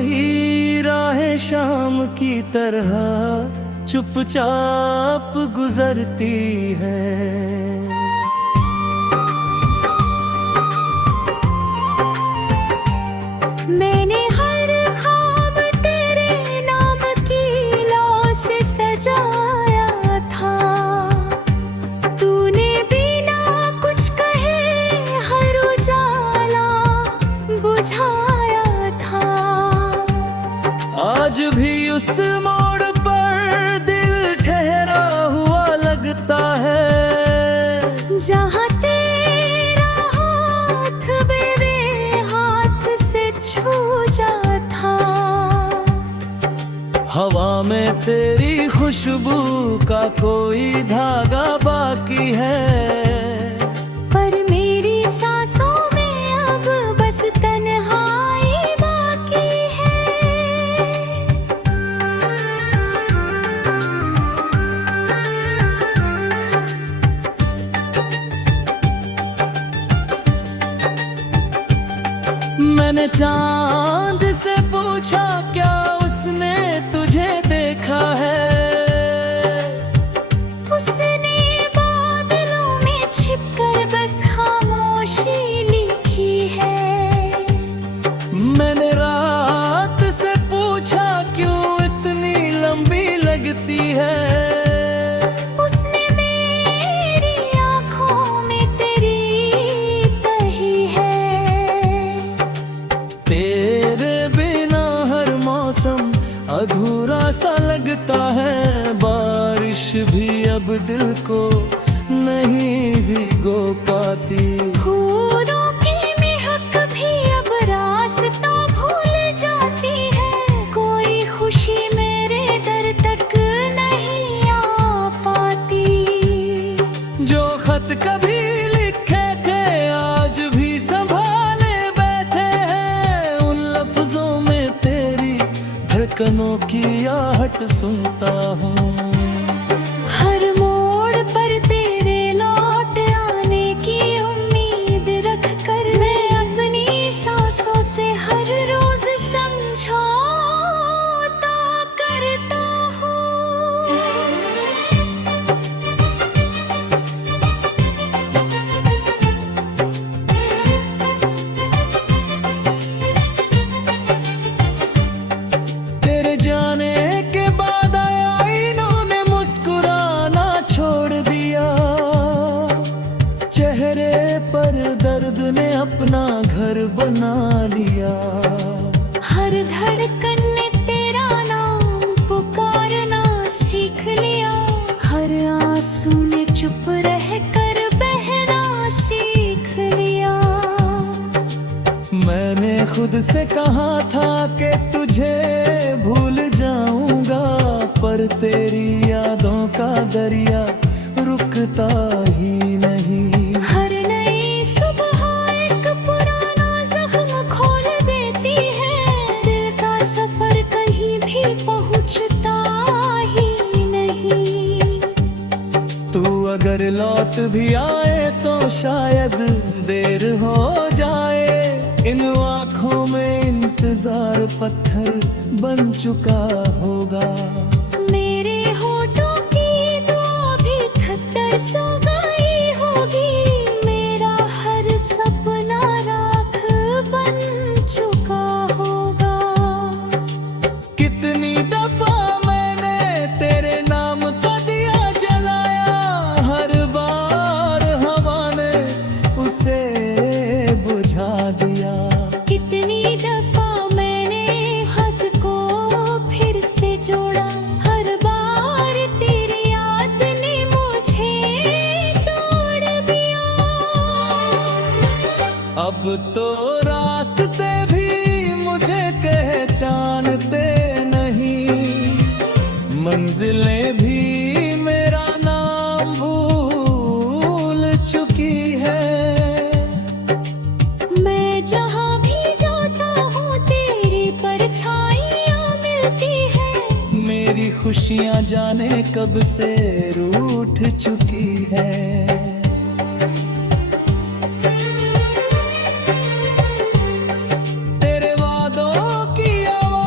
वही राहें शाम की तरह चुपचाप गुजरती है। मैंने हर खाब तेरे नाम की लौ से सजाया था, तूने बिना कुछ कहे हर उजाला बुझाया था। आज भी उस मोड़ पर दिल ठहरा हुआ लगता है, जहाँ तेरा हाथ मेरे हाथ से छू जाता। हवा में तेरी खुशबू का कोई धागा बाकी है, पर मेरी सांसों में अब बस तन्हाई बाकी है। मैंने चांद से पूछा क्या उसने तुझे देखा है, उसने बादलों में छिपकर बस खामोशी लिखी है। मैंने रात से पूछा क्यों इतनी लंबी लगती है, उसने मेरी आँखों में तेरी तही है। तेरे बिना हर मौसम अधूरा सा लगता है, बारिश भी अब दिल को नहीं भिगो पाती। फूलों की महक भी अब रास्ता भूल जाती है, कोई खुशी मेरे दर तक नहीं आ पाती। जो खत कभी लिखे थे आज भी संभाले बैठे हैं, उन लफ्जों में तेरी धड़कनों की आहट सुनता हूँ। हर मोड़ पर तेरे लौट आने की उम्मीद रख कर मैं अपनी सांसों से हर रोज समझौता करता हूँ। तेरे जाने के बाद आईनों ने मुस्कुराना छोड़ दिया, चेहरे पर दर्द ने अपना घर बना लिया। हर धड़कन ने तेरा नाम पुकारना सीख लिया, हर आंसू ने चुप रह कर बहना सीख लिया। मैंने खुद से कहा था कि तुझे भूल जाऊंगा, पर तेरी यादों का दरिया रुकता ही नहीं। हर नई सुबह एक पुराना जख्म खोल देती है, दिल का सफर कहीं भी पहुंचता ही नहीं। तू अगर लौट भी आए तो शायद देर हो जाए, इन आँखों में इंतजार पत्थर बन चुका होगा। मेरे होठों की दुआ भी खतर सा गई होगी, मेरा हर सपना राख बन चुका होगा। कितनी दफा मैंने तेरे नाम का दिया जलाया, हर बार हवा ने उसे बुझा दिया। कितनी दफा मैंने हद को फिर से जोड़ा, हर बार तेरी याद ने मुझे तोड़ दिया। अब तो रास्ते भी मुझे पहचानते नहीं, मंजिलें भी मेरा नाम भूल चुकी है। मैं जहाँ भी जाता हूँ तेरी परछाइयाँ मिलती है, मेरी खुशियाँ जाने कब से रूठ चुकी है। तेरे वादों की आवाज़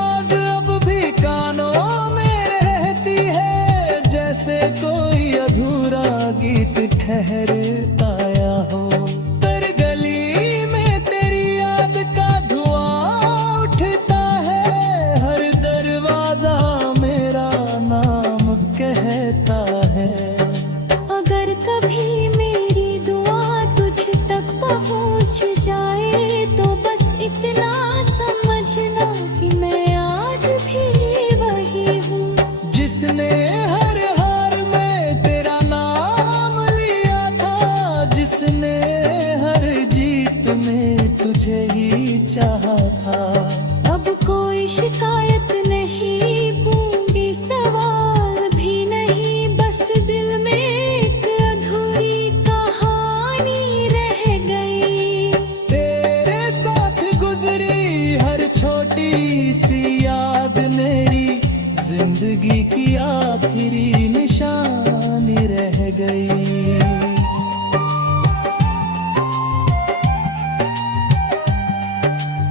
जिंदगी की आखिरी निशानी रह गई।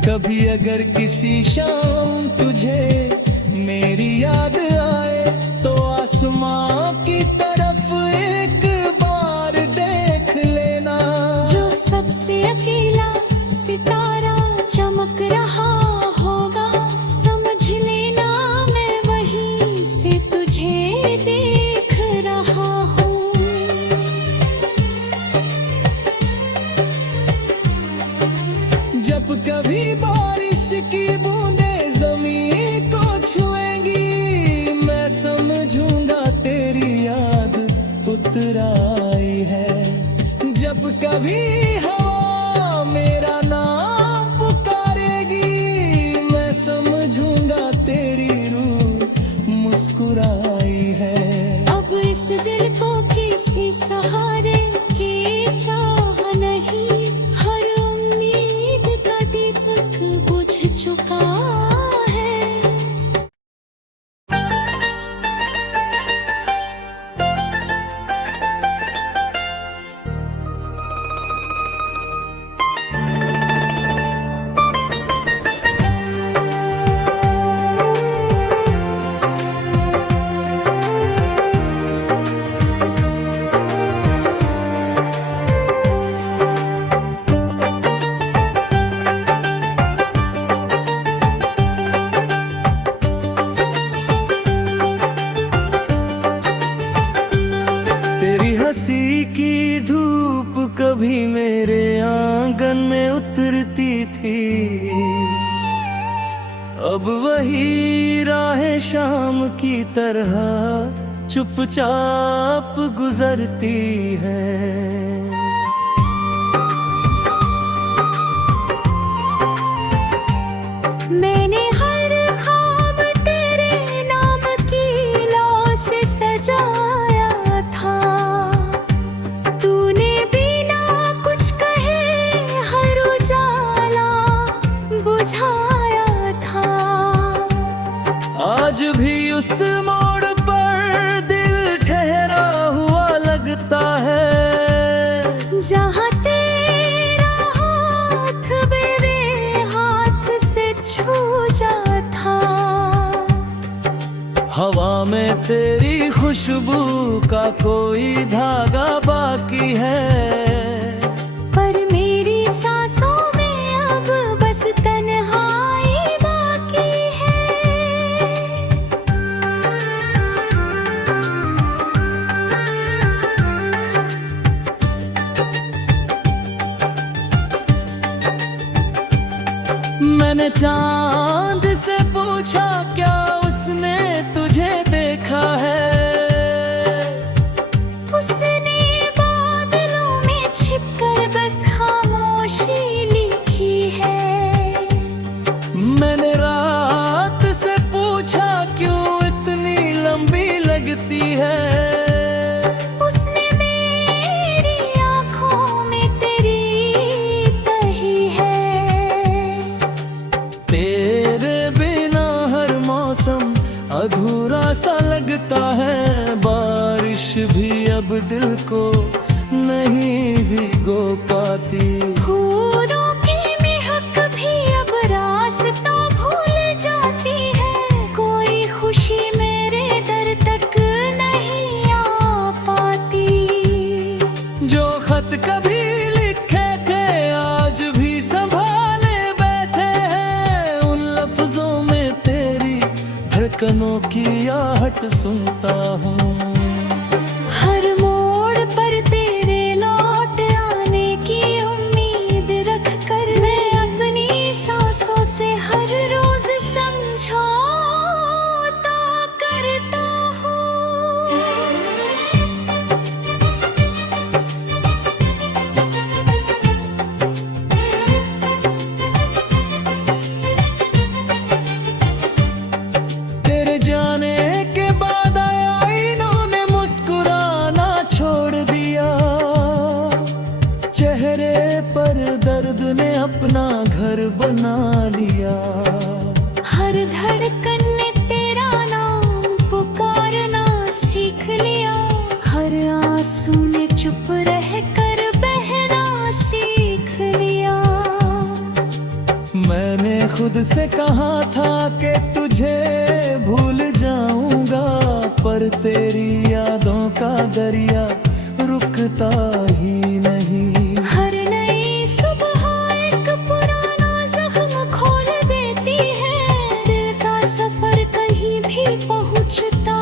कभी अगर किसी शाम तुझे मेरी याद आए तो आसमां की तरफ एक बार देख लेना। जो सबसे अकेला सितारा चमक रहा होगा, समझ लेना मैं वहीं से तुझे देख रहा हूँ। जब कभी बारिश की बूंदें ज़मीन को छुएंगी, मैं समझूंगा तेरी याद उतर आई है। जब कभी हवा मेरा नाम पुकारेगी, मैं समझूंगा तेरी रूह मुस्कुराई है। अब इस दिल को किसी सहारे की चाह नहीं, हर उम्मीद का दीपक बुझ चुका है। तेरी हंसी की धूप कभी मेरे आंगन में उतरती थी, अब वही राहें शाम की तरह चुपचाप गुजरती है। मैंने हर खाब तेरे नाम की लौ से सजाया था, तूने बिना कुछ कहे हर उजाला बुझाया था। आज भी उस मोड़ पर दिल ठहरा हुआ लगता है, जहाँ तेरा हाथ मेरे हाथ से छू जाता। हवा में तेरी खुशबू का कोई धागा बाकी है, पर मेरी सांसों में अब बस तन्हाई बाकी है। मैंने चांद से पूछा क्या उसने तुझे देखा है, उसने बादलों में छिपकर बस खामोशी लिखी है। मैंने रात से पूछा क्यों इतनी लंबी लगती है, उसने मेरी आँखों में तेरी तही है। तेरे बिना हर मौसम अधूरा सा लगता है, बारिश भी अब दिल को नहीं भिगो पाती। फूलों की महक भी अब रास्ता भूल जाती है, कोई खुशी मेरे दर तक नहीं आ पाती। जो खत कभी लिखे थे आज भी संभाले बैठे हैं, उन लफ्जों में तेरी धड़कनों की आहट सुनता हूँ। हर मोड़ पर तेरे लौट आने की उम्मीद रख कर मैं अपनी सांसों से हर रोज समझौता करता हूँ। तेरे जाने के बाद आया इन्हों तुझसे कहा था कि तुझे भूल जाऊंगा, पर तेरी यादों का दरिया रुकता ही नहीं। हर नई सुबह एक पुराना जख्म खोल देती है, दिल का सफर कहीं भी पहुंचता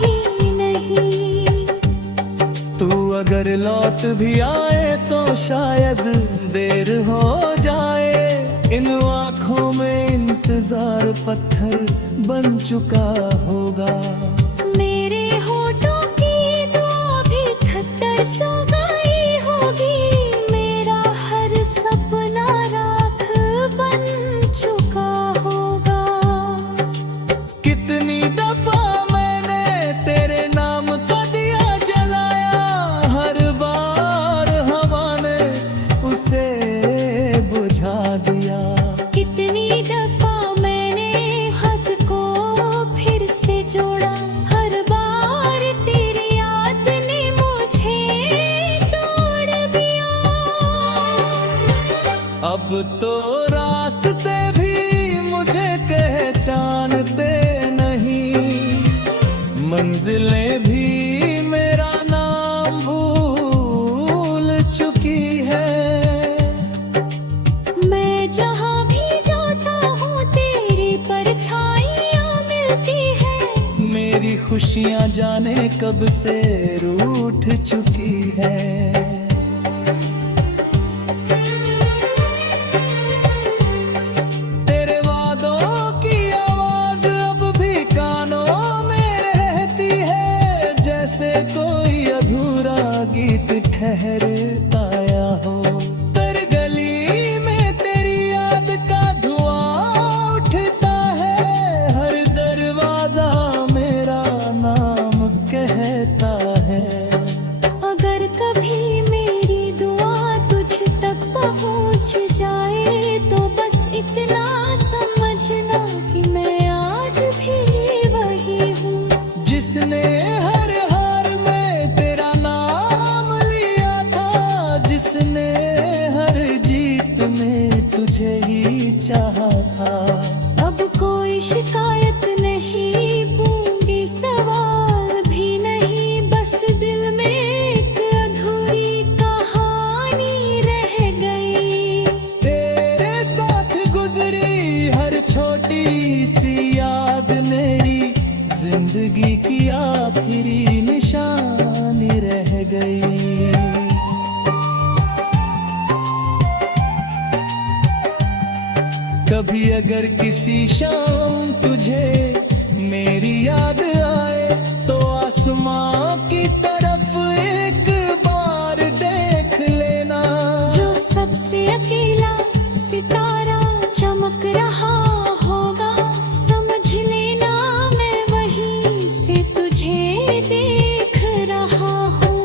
ही नहीं। तू अगर लौट भी आए तो शायद देर हो जाए, इन आँखों में इंतजार पत्थर बन चुका होगा। मेरे होठों की दुआ भी खतर सा गई होगी, मेरा हर सपना राख बन चुका होगा। कितनी दफा मैंने तेरे नाम का दिया जलाया, हर बार हवा ने उसे बुझा दिया। कितनी दफा मैंने हाथ को फिर से जोड़ा, हर बार तेरी याद ने मुझे तोड़ दिया। अब तो रास्ते भी मुझे पहचानते नहीं, मंजिलें भी मेरा नाम भूल चुकी है। मैं जहाँ भी जाता हूँ तेरी परछाइयाँ मिलती है, मेरी खुशियाँ जाने कब से रूठ चुकी है। तेरे वादों की आवाज अब भी कानों में रहती है, जैसे कोई अधूरा गीत ठहरता आया हो। पर गली में तेरी याद का धुआं उठता है, हर दरवाजा मेरा नाम कहता है। अगर कभी मेरी दुआ तुझ तक पहुँच जाए तो बस इतना समझना कि मैं आज भी वही हूँ, जिसने हर हार में तेरा नाम लिया था, जिसने हर जीत में तुझे ही चाहा था। अब कोई शिकायत नहीं, पूंगी सवाल भी नहीं, बस दिल में एक अधूरी कहानी रह गई। तेरे साथ गुजरी हर छोटी सी याद मेरी जिंदगी की आखिरी निशानी रह गई। कभी अगर किसी शाम तुझे मेरी याद आए तो आसमां की तरफ एक बार देख लेना। जो सबसे अकेला सितारा चमक रहा होगा, समझ लेना मैं वहीं से तुझे देख रहा हूँ।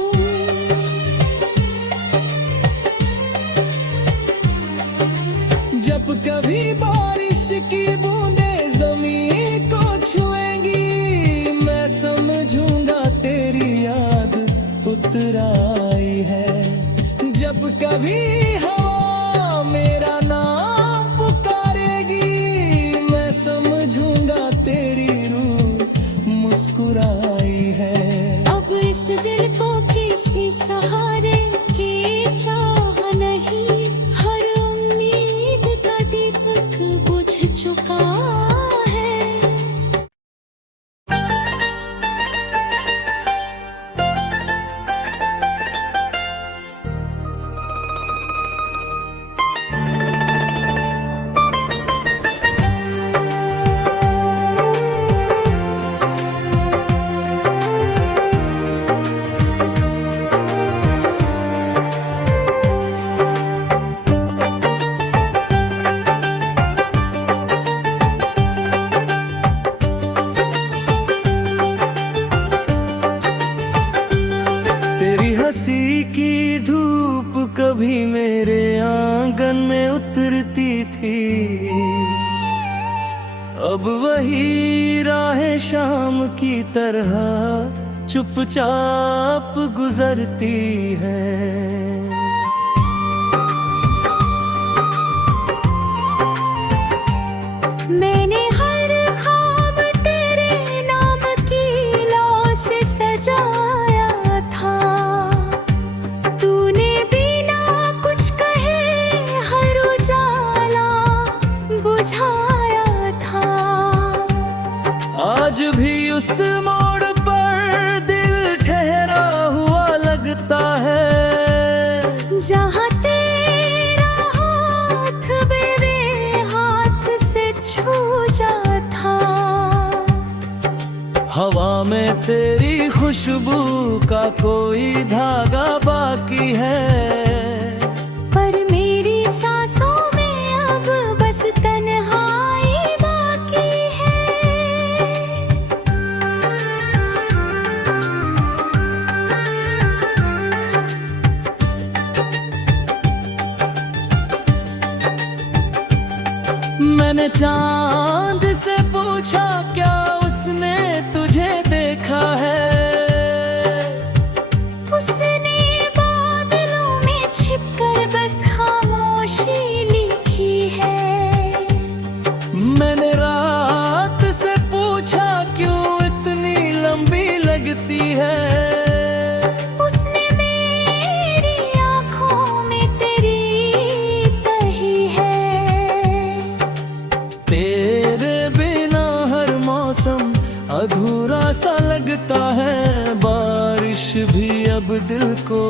जब कभी बारिश की बूंदें जमीन को छुएंगी, मैं समझूंगा तेरी याद उतर आई है। जब कभी हवा मेरा नाम पुकारेगी, मैं समझूंगा तेरी रूह मुस्कुराई है। अब इस दिल को किसी सहारे की चाह नहीं, हर उम्मीद का दीपक बुझ चुका है। तेरी हंसी की धूप कभी मेरे आंगन में उतरती थी, अब वही राहें शाम की तरह चुपचाप गुजरती है। आज भी उस मोड़ पर दिल ठहरा हुआ लगता है, जहाँ तेरा हाथ मेरे हाथ से छू जाता। हवा में तेरी खुशबू का कोई धागा बाकी है, पर मेरी सांसों में अब बस तन्हाई बाकी है। मैंने चांद से पूछा क्या उसने तुझे देखा है, उसने बादलों में छिपकर बस खामोशी लिखी है। मैंने रात से पूछा क्यों इतनी लंबी लगती है, उसने मेरी आँखों में तेरी तही है। तेरे बिना हर मौसम अधूरा सा लगता है, बारिश भी अब दिल को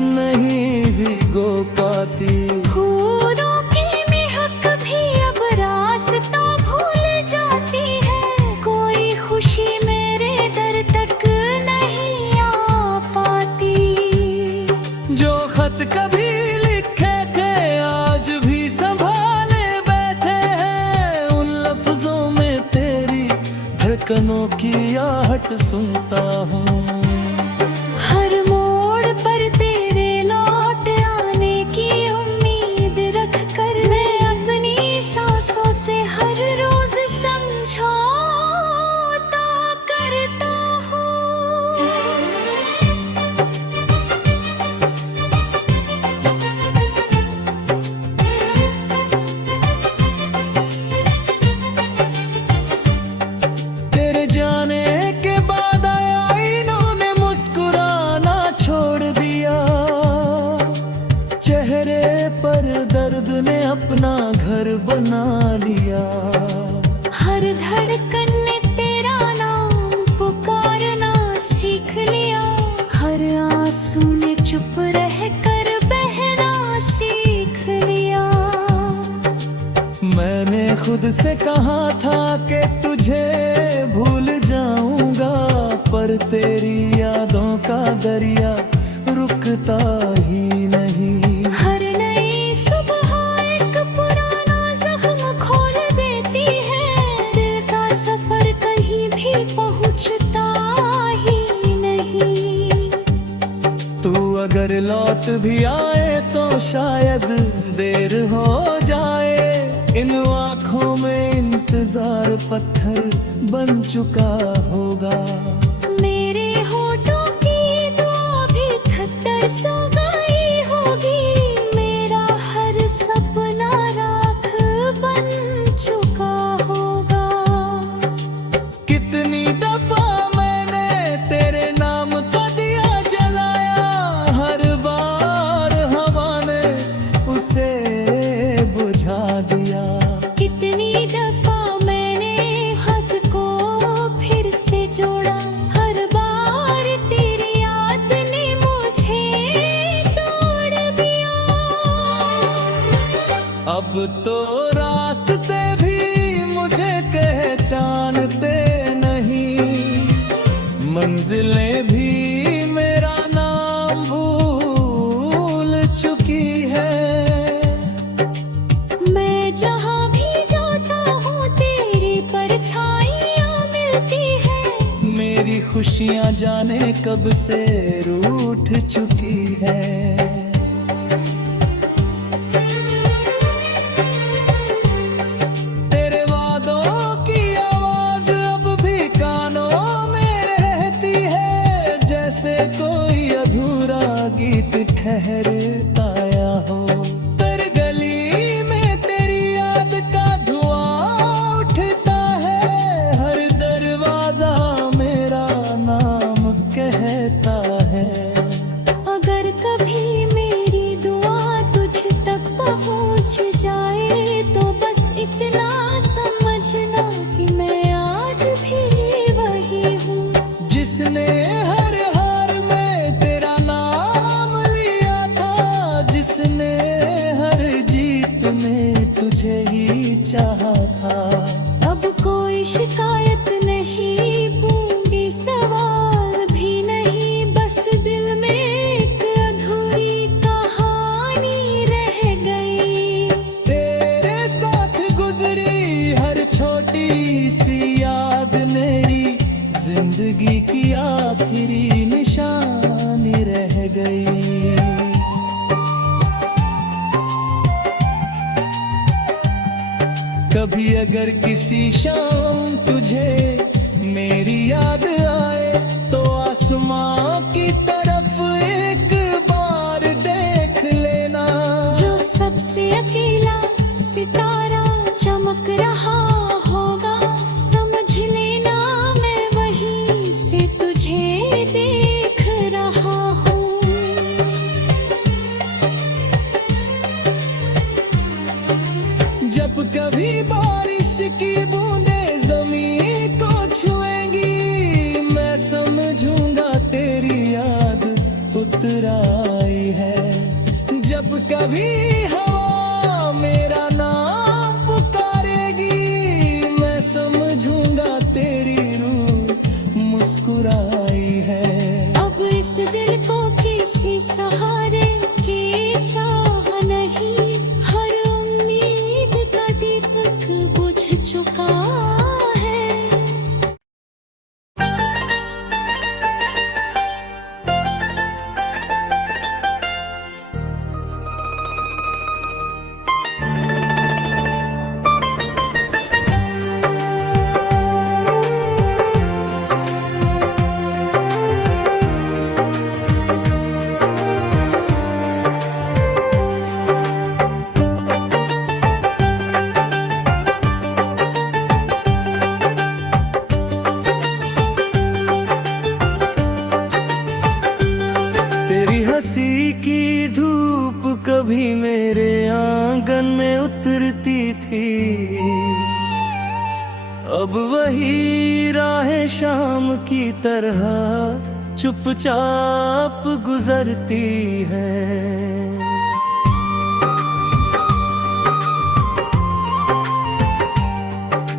नहीं भिगो पाती। फूलों की महक भी अब रास्ता भूल जाती है, कोई खुशी मेरे दर तक नहीं आ पाती। जो खत कभी लिखे थे आज भी संभाले बैठे हैं, उन लफ्जों में तेरी धड़कनों की आहट सुनता हूँ। हर मोड़ पर तेरे लौट आने की उम्मीद रख कर मैं अपनी सांसों से हर रोज समझौता करता हूँ। तेरे जाने के बाद आईनों ने मुस्कुराना छोड़ दिया, चेहरे पर दर्द ने अपना घर बना लिया। हर धड़कन ने तेरा नाम पुकारना सीख लिया, हर आंसू ने चुप रह कर बहना सीख लिया। मैंने खुद से कहा था कि तुझे भूल जाऊंगा, पर तेरी यादों का दरिया रुकता ही नहीं। हर नई सुबह एक पुराना जख्म खोल देती है, दिल का सफर कहीं भी पहुंचता ही नहीं। तू अगर लौट भी आए तो शायद देर हो जाए, इन आँखों में इंतजार पत्थर बन चुका होगा। मेरे होठों की दुआ भी खतर सा गई होगी, मेरा हर सपना राख बन चुका होगा। कितनी दफा मैंने तेरे नाम का दिया जलाया, हर बार हवा ने उसे बुझा दिया। कितनी दफा मैंने हाथ को फिर से जोड़ा, हर बार तेरी याद ने मुझे तोड़ दिया। अब तो रास्ते भी मुझे पहचानते नहीं, मंजिलें भी मेरा नाम भूल चुकी है। मैं जहाँ भी जाता हूँ तेरी परछाइयाँ मिलती है, मेरी खुशियाँ जाने कब से रूठ चुकी है। तेरे वादों की आवाज अब भी कानों में रहती है, जैसे कोई अधूरा गीत ठहरता आया हो। पर गली में तेरी याद का धुआं उठता है, हर दरवाजा मेरा नाम कहता है। अगर कभी मेरी दुआ तुझ तक पहुँच जाए तो बस इतना समझना कि मैं आज भी जिंदगी की आखिरी निशानी रह गई। कभी अगर किसी शाम तुझे मेरी याद आए तो आसमां की तरफ एक बार देख लेना। जो सबसे अकेला सितारा चमक रहा होगा, समझ लेना मैं वहीं से तुझे देख रहा हूँ। जब कभी बारिश की बूंदें ज़मीन को छुएंगी, मैं समझूंगा तेरी याद उतर आई है। जब कभी हवा मेरा नाम पुकारेगी, मैं समझूंगा तेरी रूह मुस्कुराई है। अब इस दिल को किसी सहारे की चाह नहीं, हर उम्मीद का दीपक बुझ चुका है। तेरी हंसी की धूप कभी मेरे आंगन में उतरती थी, अब वही राहें शाम की तरह चुपचाप गुजरती है।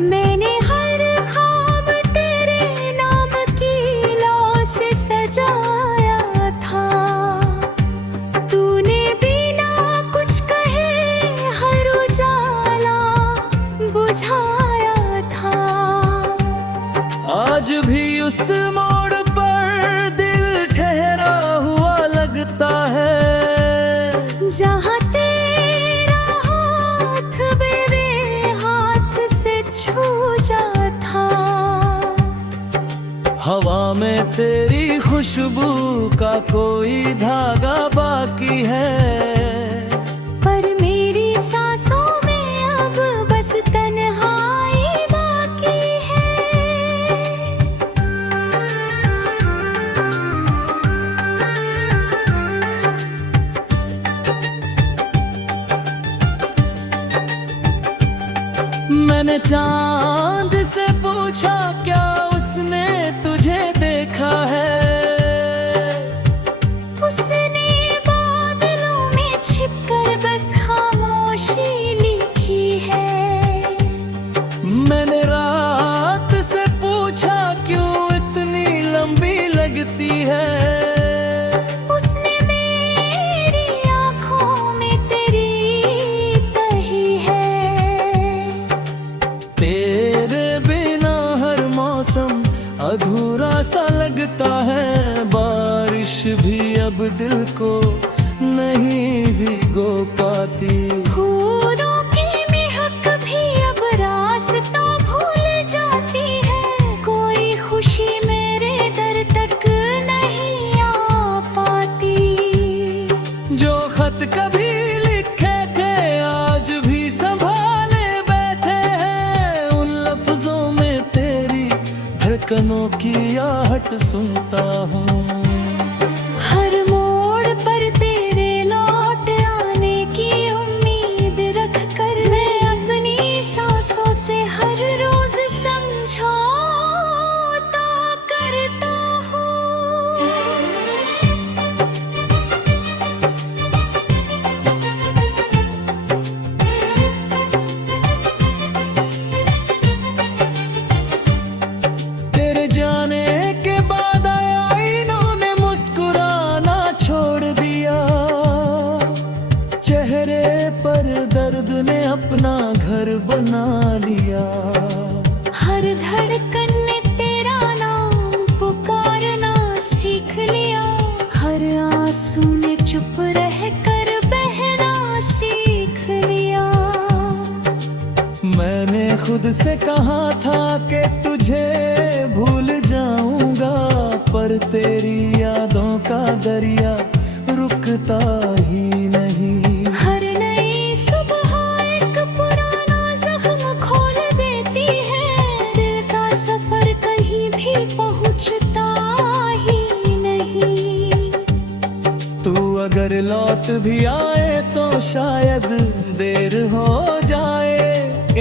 मैंने हर ख्वाब तेरे नाम की लौ से सजाया था, तूने बिना कुछ कहे हर उजाला बुझाया था। आज भी उस मोड़ पर दिल ठहरा हुआ लगता है, जहाँ तेरा हाथ मेरे हाथ से छू जाता। हवा में तेरी खुशबू का कोई धागा बाकी है, पर मेरी सांसों में अब बस तन्हाई बाकी है। मैंने चांद से पूछा क्या उसने तुझे देखा है, उसने बादलों में छिपकर बस खामोशी लिखी है। मैंने रात से पूछा क्यों इतनी लंबी लगती है, उसने मेरी आँखों में तेरी तही है। तेरे बिना हर मौसम अधूरा सा लगता है, बारिश भी अब दिल को नहीं भिगो पाती। फूलों की महक भी अब रास्ता भूल जाती है, कोई खुशी मेरे दर तक नहीं आ पाती। जो खत कभी लिखे थे आज भी संभाले बैठे हैं, उन लफ्जों में तेरी धड़कनों की आहट सुनता हूँ। हर मोड़ पर तेरे लौट आने की उम्मीद रख कर मैं अपनी सांसों से हर रोज समझौता करता हूँ। तेरे जाने के बाद आईनों सफर कहीं भी पहुंचता ही नहीं। तू अगर लौट भी आए तो शायद देर हो जाए।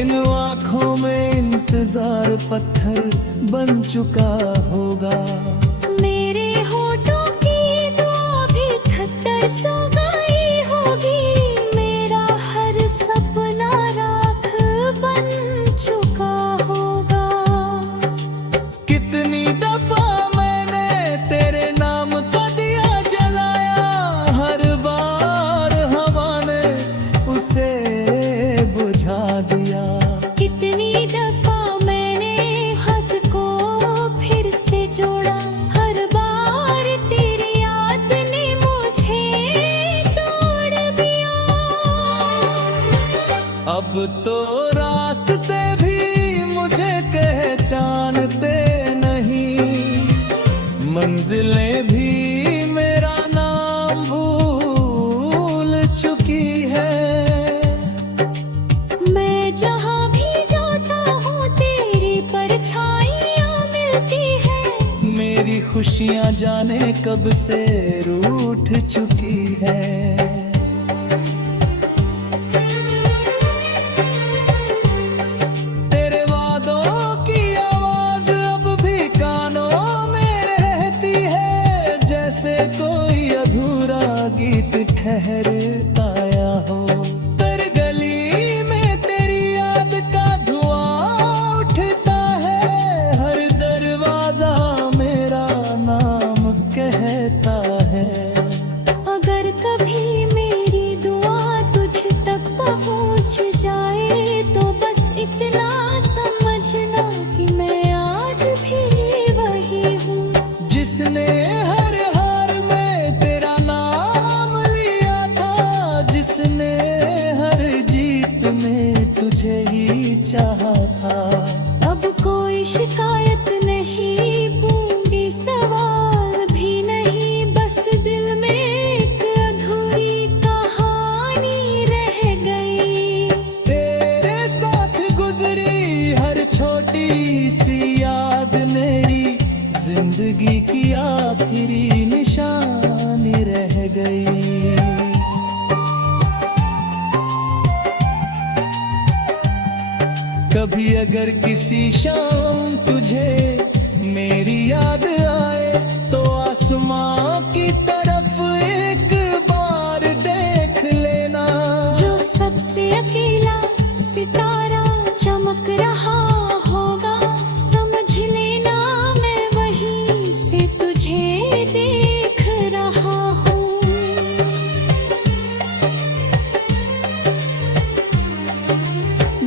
इन आँखों में इंतजार पत्थर बन चुका होगा। मेरे होठों की दुआ भी खतर सो गई होगी। मेरा हर सपना राख बन चुका होगा। कितनी दफा मैंने तेरे नाम का दिया जलाया, हर बार हवा ने उसे बुझा दिया। कितनी दफा मैंने हाथ को फिर से जोड़ा, हर बार तेरी याद ने मुझे तोड़ दिया। अब तो रास्ते भी मुझे पहचानते नहीं, मंजिलें भी मेरा नाम भूल चुकी है। मैं जहाँ भी जाता हूँ तेरी परछाइयाँ मिलती है। मेरी खुशियाँ जाने कब से रूठ चुकी है। तेरे वादों की आवाज अब भी कानों में रहती है, जैसे कोई अधूरा गीत ठहरता आया हो। पर गली में तेरी याद का धुआं उठता है, हर दरवाजा मेरा नाम कहता है। अगर कभी मेरी दुआ तुझ तक पहुँच जाए तो बस इतना समझना कि मैं आज भी वही हूँ जिसने हर हार में तेरा नाम लिया था, जिसने हर जीत में तुझे ही चाहा था। अब कोई शिकायत नहीं, पूरी सवाल भी नहीं, बस दिल में एक अधूरी कहानी रह गई। तेरे साथ गुजरी हर छोटी सी याद मेरी जिंदगी की आखिरी निशानी रह गई। कभी अगर किसी शाम तुझे मेरी याद आए तो आसमां की तरफ एक बार देख लेना। जो सबसे अकेला सितारा चमक रहा होगा, समझ लेना मैं वहीं से तुझे देख रहा हूँ।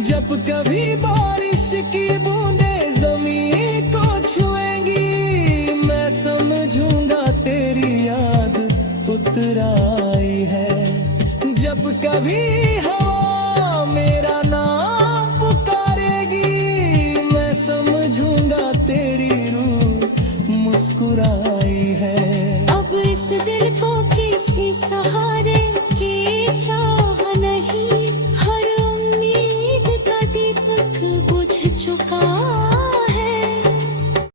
जब कभी बारिश की बूंदें ज़मीन को छुएंगी, मैं समझूंगा तेरी याद उतर आई है। जब कभी